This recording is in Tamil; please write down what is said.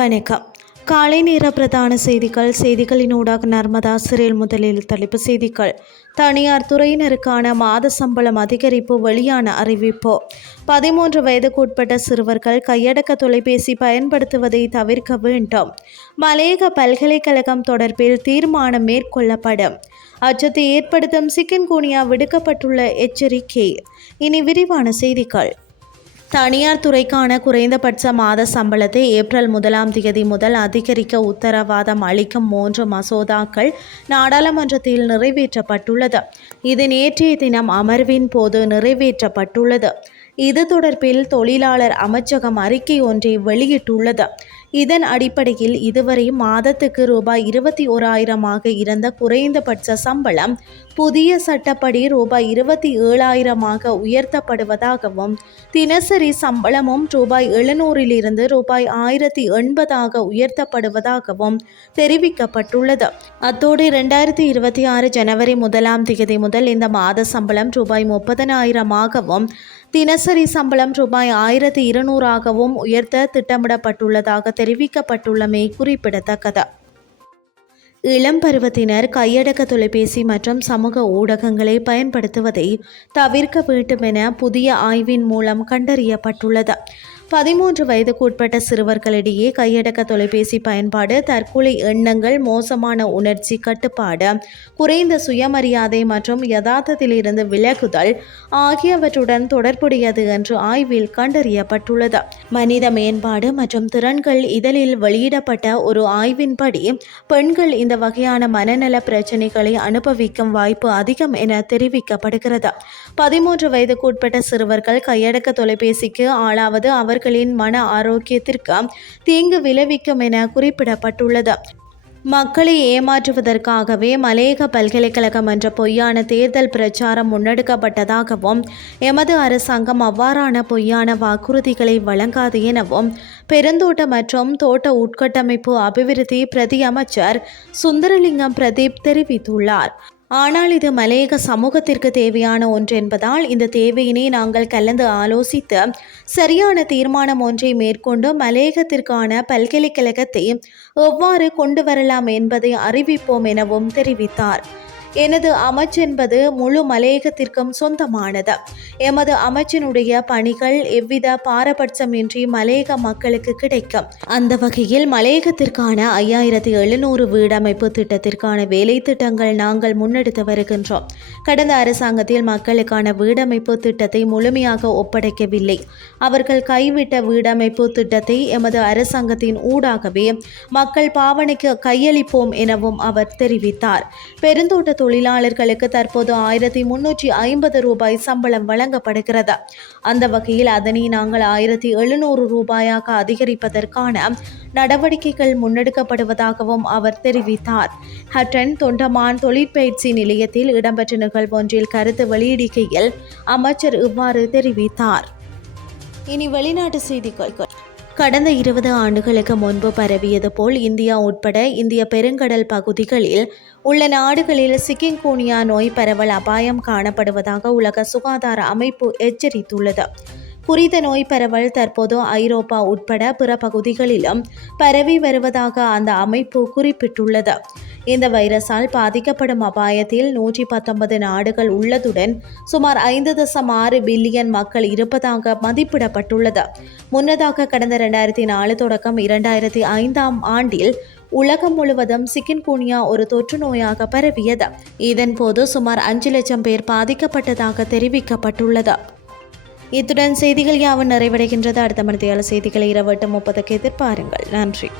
வணக்கம். காலை நேர பிரதான செய்திகள் செய்திகளின் ஊடாக நர்மதா சிறையில் முதலில் தலைப்பு செய்திகள். தனியார் துறையினருக்கான மாத சம்பளம் அதிகரிப்பு வெளியான அறிவிப்பு. பதிமூன்று வயதுக்குட்பட்ட சிறுவர்கள் கையடக்க தொலைபேசி பயன்படுத்துவதை தவிர்க்க வேண்டும். மலையக பல்கலைக்கழகம் தொடர்பில் தீர்மானம் மேற்கொள்ளப்படும். அச்சத்தை ஏற்படுத்தும் சிக்கன்குனியா விடுக்கப்பட்டுள்ள எச்சரிக்கை. இனி விரிவான செய்திகள். தனியார் துறைக்கான குறைந்தபட்ச மாத சம்பளத்தை ஏப்ரல் முதலாம் தேதி முதல் அதிகரிக்க உத்தரவாதம் அளிக்கும் மூன்று மசோதாக்கள் நாடாளுமன்றத்தில் நிறைவேற்றப்பட்டுள்ளது. இது நேற்றைய தினம் அமர்வின் போது நிறைவேற்றப்பட்டுள்ளது. இது தொடர்பில் தொழிலாளர் அமைச்சகம் அறிக்கை ஒன்றை வெளியிட்டுள்ளது. இதன் அடிப்படையில் இதுவரை மாதத்துக்கு ரூபாய் இருபத்தி ஓராயிரமாக இருந்த குறைந்தபட்ச சம்பளம் புதிய சட்டப்படி ரூபாய் இருபத்தி ஏழாயிரமாக உயர்த்தப்படுவதாகவும் தினசரி சம்பளமும் ரூபாய் எழுநூறிலிருந்து ரூபாய் ஆயிரத்தி எண்பதாக உயர்த்தப்படுவதாகவும் தெரிவிக்கப்பட்டுள்ளது. அத்தோடு இரண்டாயிரத்தி இருபத்தி ஆறு ஜனவரி முதலாம் தேதி முதல் இந்த மாத சம்பளம் ரூபாய் முப்பதனாயிரமாகவும் தினசரி சம்பளம் ரூபாய் ஆயிரத்தி இருநூறாகவும் உயர்த்த திட்டமிடப்பட்டுள்ளதாக தெரிவிக்கப்பட்டுள்ளமை குறிப்பிடத்தக்கது. இளம் பருவத்தினர் கையடக்க தொலைபேசி மற்றும் சமூக ஊடகங்களை பயன்படுத்துவதை தவிர்க்க வேண்டும் என புதிய ஆய்வின் மூலம் கண்டறியப்பட்டுள்ளது. பதிமூன்று வயதுக்கு உட்பட்ட சிறுவர்களிடையே கையடக்க தொலைபேசி பயன்பாடு தற்கொலை எண்ணங்கள் மோசமான உணர்ச்சி கட்டுப்பாடு குறைந்த சுயமரியாதை மற்றும் யதார்த்தத்திலிருந்து விலகுதல் ஆகியவற்றுடன் தொடர்புடையது என்று ஆய்வில் கண்டறியப்பட்டுள்ளது. மனித மேம்பாடு மற்றும் திறன்கள் இதழில் வெளியிடப்பட்ட ஒரு ஆய்வின்படி பெண்கள் இந்த வகையான மனநல பிரச்சினைகளை அனுபவிக்கும் வாய்ப்பு அதிகம் என தெரிவிக்கப்படுகிறது. பதிமூன்று வயதுக்கு உட்பட்ட சிறுவர்கள் கையடக்க தொலைபேசிக்கு ஆளாவது அவர் அவர்களின் மன ஆரோக்கியத்திற்கு தீங்கு விளைவிக்கும் என குறிப்பிடப்பட்டுள்ளது. மக்களை ஏமாற்றுவதற்காகவே மலையக பல்கலைக்கழகம் என்ற பொய்யான தேர்தல் பிரச்சாரம் முன்னெடுக்கப்பட்டதாகவும் எமது அரசாங்கம் அவ்வாறான பொய்யான வாக்குறுதிகளை வழங்காது எனவும் பெருந்தோட்ட மற்றும் தோட்ட உட்கட்டமைப்பு அபிவிருத்தி பிரதி அமைச்சர் சுந்தரலிங்கம் பிரதீப் தெரிவித்துள்ளார். ஆனால் இது மலையக சமூகத்திற்கு தேவையான ஒன்று என்பதால் இந்த தேவையினை நாங்கள் கலந்து ஆலோசித்து சரியான தீர்மானம் ஒன்றை மேற்கொண்டு மலையகத்திற்கான பல்கலைக்கழகத்தை எவ்வாறு கொண்டு வரலாம் என்பதை அறிவிப்போம் எனவும் தெரிவித்தார். எனது அமைச்சு என்பது முழு மலையகத்திற்கும் சொந்தமானது. எமது அமைச்சினுடைய பணிகள் எவ்வித பாரபட்சமின்றி மலையக மக்களுக்கு கிடைக்கும். அந்த வகையில் மலையகத்திற்கான ஐயாயிரத்தி எழுநூறு வீடமைப்பு திட்டத்திற்கான வேலை திட்டங்கள் நாங்கள் முன்னெடுத்து வருகின்றோம். கடந்த அரசாங்கத்தில் மக்களுக்கான வீடமைப்பு திட்டத்தை முழுமையாக ஒப்படைக்கவில்லை. அவர்கள் கைவிட்ட வீடமைப்பு திட்டத்தை எமது அரசாங்கத்தின் ஊடாகவே மக்கள் பாவனைக்கு கையளிப்போம் எனவும் அவர் தெரிவித்தார். பெருந்தோட்ட தொழிலாளர்களுக்கு தற்போது ஆயிரத்தி முன்னூற்றி ஐம்பது ரூபாய் சம்பளம் வழங்கப்படுகிறது. அந்த வகையில் அதனை நாங்கள் ஆயிரத்தி எழுநூறு ரூபாயாக அதிகரிப்பதற்கான நடவடிக்கைகள் முன்னெடுக்கப்படுவதாகவும் அவர் தெரிவித்தார். ஹட்டன் தொண்டமான் தொழிற்பயிற்சி நிலையத்தில் இடம்பெற்ற நிகழ்வொன்றில் கருத்து வெளியிடுகையில் அமைச்சர் இவ்வாறு தெரிவித்தார். இனி வெளிநாட்டு செய்திகள். கடந்த இருபது ஆண்டுகளுக்கு முன்பு பரவியது போல் இந்தியா உட்பட இந்திய பெருங்கடல் பகுதிகளில் உள்ள நாடுகளில் சிக்கிங்கூனியா நோய் பரவல் அபாயம் காணப்படுவதாக உலக சுகாதார அமைப்பு எச்சரித்துள்ளது. குறித்த நோய் பரவல் தற்போது ஐரோப்பா உட்பட பிற பகுதிகளிலும் பரவி வருவதாக அந்த அமைப்பு குறிப்பிட்டுள்ளது. இந்த வைரஸால் பாதிக்கப்படும் அபாயத்தில் நூற்றி பத்தொன்பது நாடுகள் உள்ளதுடன் சுமார் ஐந்து தசம் ஆறு பில்லியன் மக்கள் இருப்பதாக மதிப்பிடப்பட்டுள்ளது. முன்னதாக கடந்த இரண்டாயிரத்தி நாலு தொடக்கம் இரண்டாயிரத்தி ஐந்தாம் ஆண்டில் உலகம் முழுவதும் சிக்கின்குனியா ஒரு தொற்று நோயாக பரவியது. இதன்போது சுமார் அஞ்சு லட்சம் பேர் பாதிக்கப்பட்டதாக தெரிவிக்கப்பட்டுள்ளது. இத்துடன் செய்திகள் யாவும் நிறைவடைகின்றது. அடுத்த மணித்தியால செய்திகளை இரவு எட்டு முப்பதுக்கு எதிர்பாருங்கள். நன்றி.